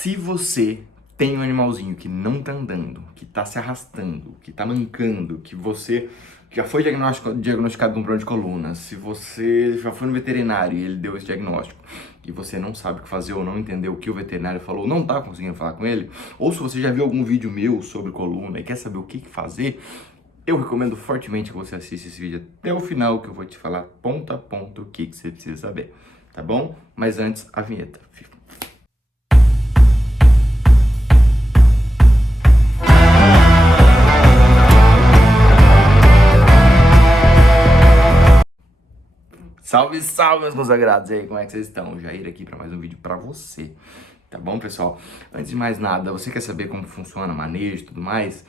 Se você tem um animalzinho que não tá andando, que tá se arrastando, que tá mancando, que você já foi diagnosticado com problema de coluna, se você já foi no veterinário e ele deu esse diagnóstico e você não sabe o que fazer ou não entendeu o que o veterinário falou, não tá conseguindo falar com ele, ou se você já viu algum vídeo meu sobre coluna e quer saber o que fazer, eu recomendo fortemente que você assista esse vídeo até o final, que eu vou te falar ponto a ponto o que você precisa saber, tá bom? Mas antes, a vinheta. Salve, salve, meus consagrados! E aí, como é que vocês estão? Jair aqui para mais um vídeo para você, tá bom, pessoal? Antes de mais nada, você quer saber como funciona manejo e tudo mais?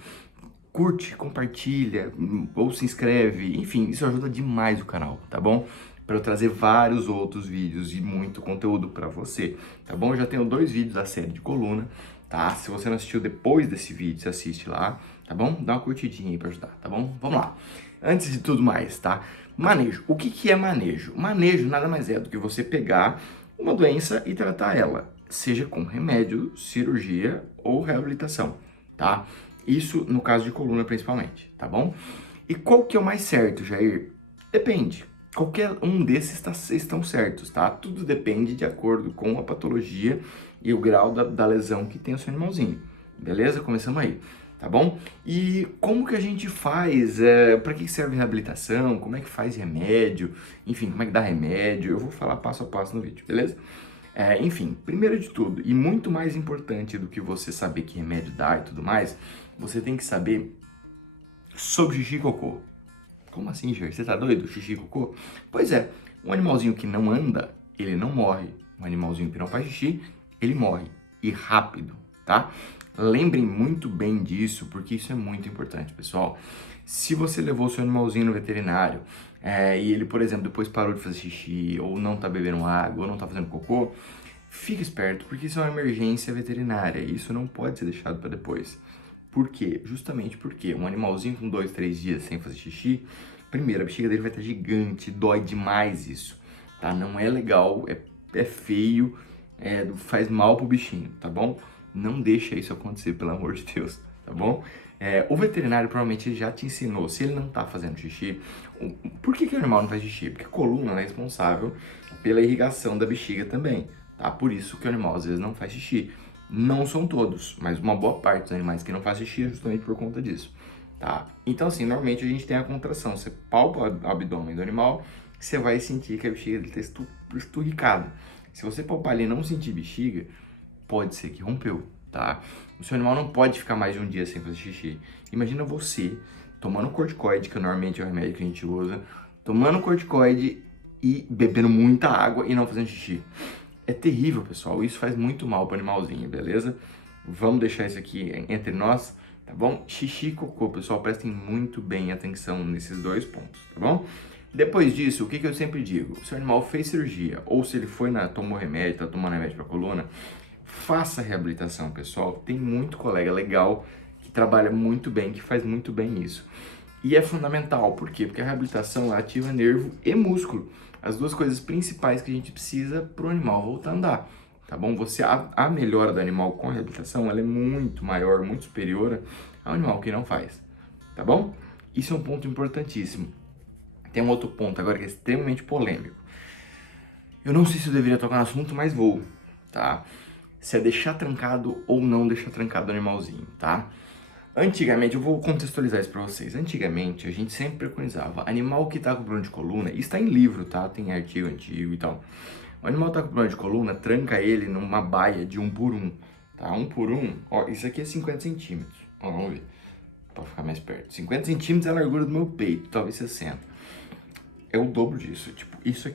Curte, compartilha, ou se inscreve, enfim, isso ajuda demais o canal, tá bom? Para eu trazer vários outros vídeos e muito conteúdo para você, tá bom? Eu já tenho 2 vídeos da série de coluna, tá? Se você não assistiu depois desse vídeo, você assiste lá, tá bom? Dá uma curtidinha aí para ajudar, tá bom? Vamos lá. Antes de tudo mais, tá? Manejo. O que é manejo? Manejo nada mais é do que você pegar uma doença e tratar ela, seja com remédio, cirurgia ou reabilitação, tá? Isso no caso de coluna principalmente, tá bom? E qual que é o mais certo, Jair? Depende. Qualquer um desses estão certos, tá? Tudo depende de acordo com a patologia e o grau da lesão que tem o seu animalzinho. Beleza? Começamos aí, tá bom? E como que a gente faz? Para que serve reabilitação? Como é que faz remédio? Enfim, como é que dá remédio? Eu vou falar passo a passo no vídeo, beleza? Enfim, primeiro de tudo, e muito mais importante do que você saber que remédio dá e tudo mais, você tem que saber sobre xixi e cocô. Como assim, Jair? Você tá doido? Xixi e cocô? Pois é, um animalzinho que não anda, ele não morre. Um animalzinho que não faz xixi, ele morre. E rápido, tá? Lembrem muito bem disso, porque isso é muito importante, pessoal. Se você levou seu animalzinho no veterinário e ele, por exemplo, depois parou de fazer xixi, ou não tá bebendo água, ou não tá fazendo cocô, fique esperto, porque isso é uma emergência veterinária. E isso não pode ser deixado para depois. Por quê? Justamente porque um animalzinho com 2, 3 dias sem fazer xixi, primeiro, a bexiga dele vai estar gigante, dói demais isso, tá? Não é legal, é feio, faz mal pro bichinho, tá bom? Não deixa isso acontecer, pelo amor de Deus, tá bom? O veterinário provavelmente já te ensinou, se ele não tá fazendo xixi, por que o animal não faz xixi? Porque a coluna é responsável pela irrigação da bexiga também, tá? Por isso que o animal às vezes não faz xixi. Não são todos, mas uma boa parte dos animais que não fazem xixi é justamente por conta disso, tá? Então, assim, normalmente a gente tem a contração. Você palpa o abdômen do animal, você vai sentir que a bexiga dele está esturricada. Se você palpar ali e não sentir bexiga, pode ser que rompeu, tá? O seu animal não pode ficar mais de um dia sem fazer xixi. Imagina você tomando corticoide, que normalmente é o remédio que a gente usa, tomando corticoide e bebendo muita água e não fazendo xixi. É terrível, pessoal. Isso faz muito mal para o animalzinho, beleza? Vamos deixar isso aqui entre nós, tá bom? Xixi e cocô, pessoal, prestem muito bem atenção nesses 2 pontos, tá bom? Depois disso, o que eu sempre digo? Se o animal fez cirurgia ou se ele tomou remédio, tá tomando remédio para coluna, faça reabilitação, pessoal. Tem muito colega legal que trabalha muito bem, que faz muito bem isso. E é fundamental, por quê? Porque a reabilitação ativa nervo e músculo, as 2 coisas principais que a gente precisa para o animal voltar a andar, tá bom? A melhora do animal com a reabilitação, ela é muito maior, muito superior ao animal que não faz, tá bom? Isso é um ponto importantíssimo. Tem um outro ponto agora que é extremamente polêmico. Eu não sei se eu deveria tocar no assunto, mas vou, tá? Se é deixar trancado ou não deixar trancado o animalzinho, tá? Antigamente, eu vou contextualizar isso para vocês. Antigamente, a gente sempre preconizava animal que tá com problema de coluna, isso tá em livro, tá? Tem artigo antigo e tal. O animal tá com problema de coluna, tranca ele numa baia de 1 por 1, tá? 1 por 1, ó, isso aqui é 50 centímetros. Ó, vamos ver, pra ficar mais perto. 50 centímetros é a largura do meu peito, talvez 60. É o dobro disso, tipo, isso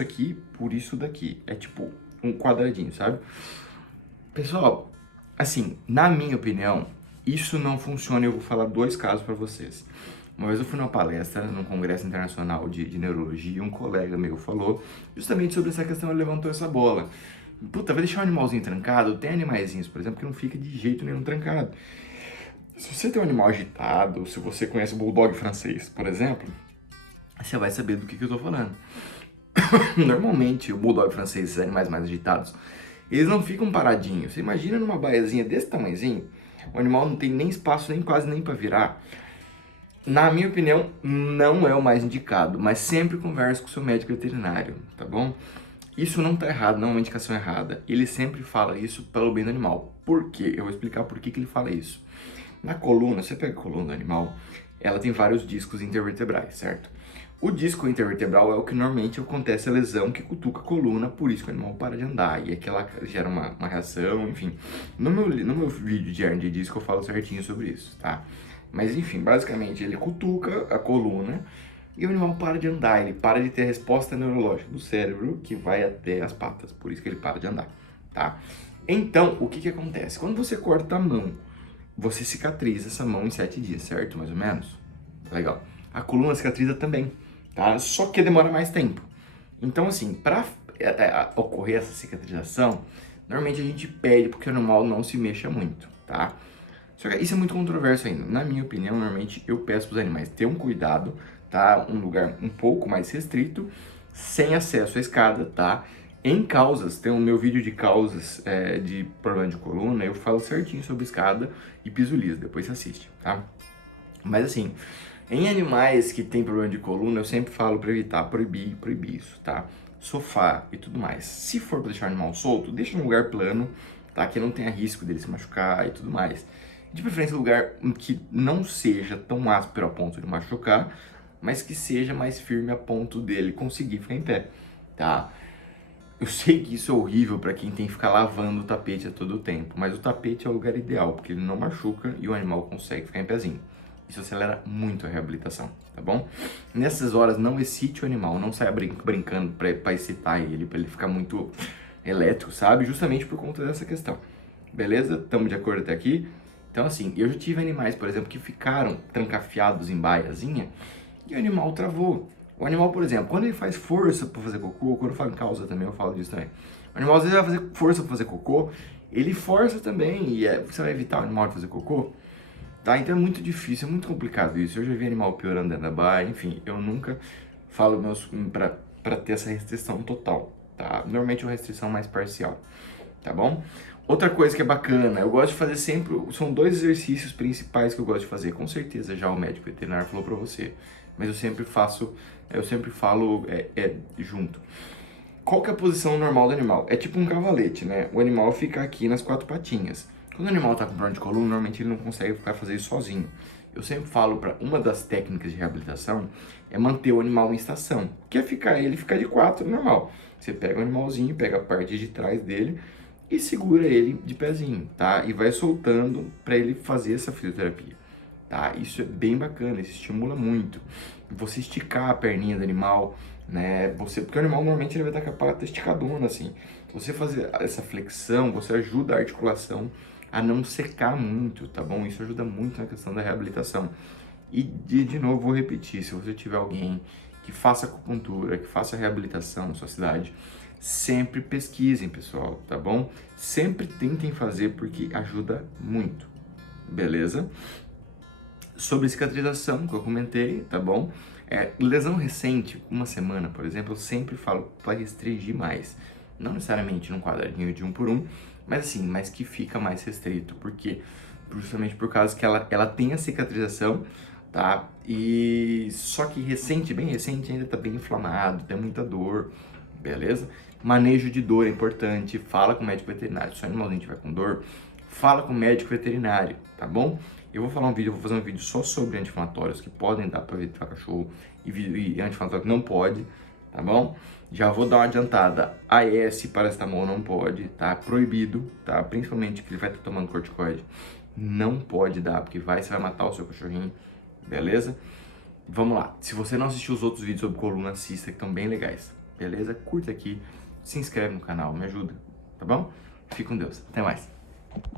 aqui por isso daqui. É tipo um quadradinho, sabe? Pessoal, assim, na minha opinião, isso não funciona e eu vou falar 2 casos para vocês. Uma vez eu fui numa palestra num congresso internacional de neurologia e um colega meu falou justamente sobre essa questão, ele levantou essa bola. Puta, vai deixar um animalzinho trancado? Tem animaizinhos, por exemplo, que não fica de jeito nenhum trancado. Se você tem um animal agitado, se você conhece o bulldog francês, por exemplo, você vai saber do que eu tô falando. Normalmente, o bulldog francês, esses animais mais agitados, eles não ficam paradinhos. Você imagina numa baiazinha desse tamanhozinho, o animal não tem nem espaço, nem quase nem para virar. Na minha opinião, não é o mais indicado, mas sempre converse com o seu médico veterinário, tá bom? Isso não tá errado, não é uma indicação errada. Ele sempre fala isso pelo bem do animal. Por quê? Eu vou explicar por que ele fala isso. Na coluna, você pega a coluna do animal, ela tem vários discos intervertebrais, certo? O disco intervertebral é o que normalmente acontece a lesão que cutuca a coluna, por isso que o animal para de andar, e aquela gera uma reação, enfim. No meu vídeo de hernia de disco eu falo certinho sobre isso, tá? Mas enfim, basicamente ele cutuca a coluna e o animal para de andar, ele para de ter a resposta neurológica do cérebro que vai até as patas, por isso que ele para de andar, tá? Então, o que que acontece? Quando você corta a mão, você cicatriza essa mão em 7 dias, certo? Mais ou menos? Legal. A coluna cicatriza também, tá? Só que demora mais tempo. Então, assim, para ocorrer essa cicatrização, normalmente a gente pede porque o animal não se mexa muito, tá? Só que isso é muito controverso ainda. Na minha opinião, normalmente eu peço para os animais ter um cuidado, tá? Um lugar um pouco mais restrito, sem acesso à escada, tá? Em causas, tem o meu vídeo de causas de problema de coluna, eu falo certinho sobre escada e piso liso, depois você assiste, tá? Mas assim, em animais que tem problema de coluna, eu sempre falo para evitar, proibir isso, tá? Sofá e tudo mais. Se for para deixar o animal solto, deixa num lugar plano, tá? Que não tenha risco dele se machucar e tudo mais. De preferência, um lugar que não seja tão áspero a ponto de machucar, mas que seja mais firme a ponto dele conseguir ficar em pé, tá? Eu sei que isso é horrível para quem tem que ficar lavando o tapete a todo tempo, mas o tapete é o lugar ideal, porque ele não machuca e o animal consegue ficar em pezinho. Isso acelera muito a reabilitação, tá bom? Nessas horas, não excite o animal, não saia brincando para excitar ele, para ele ficar muito elétrico, sabe? Justamente por conta dessa questão. Beleza? Estamos de acordo até aqui? Então, assim, eu já tive animais, por exemplo, que ficaram trancafiados em baiazinha e o animal travou. O animal, por exemplo, quando ele faz força para fazer cocô, quando eu falo em causa também, eu falo disso também. O animal às vezes vai fazer força para fazer cocô, ele força também, e você vai evitar o animal de fazer cocô, tá? Então é muito difícil, é muito complicado isso. Eu já vi animal piorando dentro da baia, enfim, eu nunca falo para ter essa restrição total, tá? Normalmente é uma restrição mais parcial, tá bom? Outra coisa que é bacana, eu gosto de fazer sempre, são 2 exercícios principais que eu gosto de fazer, com certeza já o médico veterinário falou pra você, mas eu sempre falo junto. Qual que é a posição normal do animal? É tipo um cavalete, né? O animal fica aqui nas 4 patinhas. Quando o animal tá com problema de coluna, normalmente ele não consegue fazer isso sozinho. Eu sempre falo para uma das técnicas de reabilitação é manter o animal em estação, que é ele ficar de 4 normal. Você pega o animalzinho, pega a parte de trás dele e segura ele de pezinho, tá? E vai soltando para ele fazer essa fisioterapia, tá? Isso é bem bacana, isso estimula muito. Você esticar a perninha do animal, né? Porque o animal normalmente ele vai estar com a pata esticadona, assim. Você fazer essa flexão, você ajuda a articulação a não secar muito, tá bom? Isso ajuda muito na questão da reabilitação. E de novo, vou repetir, se você tiver alguém que faça acupuntura, que faça reabilitação na sua cidade, sempre pesquisem, pessoal, tá bom? Sempre tentem fazer porque ajuda muito, beleza? Sobre cicatrização, que eu comentei, tá bom? Lesão recente, uma semana, por exemplo, eu sempre falo para restringir mais. Não necessariamente num quadradinho de 1 por 1, mas assim, mas que fica mais restrito, porque justamente por causa que ela tem a cicatrização, tá? E só que recente, bem recente, ainda tá bem inflamado, tem muita dor, beleza? Manejo de dor é importante, fala com o médico veterinário. Se o animalzinho tiver com dor, fala com o médico veterinário, tá bom? Eu vou fazer um vídeo só sobre anti-inflamatórios que podem dar para evitar cachorro e anti-inflamatório que não pode, tá bom? Já vou dar uma adiantada. AS, paracetamol não pode, tá? Proibido, tá? Principalmente que ele vai estar tomando corticoide. Não pode dar, porque você vai matar o seu cachorrinho, beleza? Vamos lá. Se você não assistiu os outros vídeos sobre coluna, assista, que estão bem legais, beleza? Curta aqui, se inscreve no canal, me ajuda, tá bom? Fique com Deus. Até mais.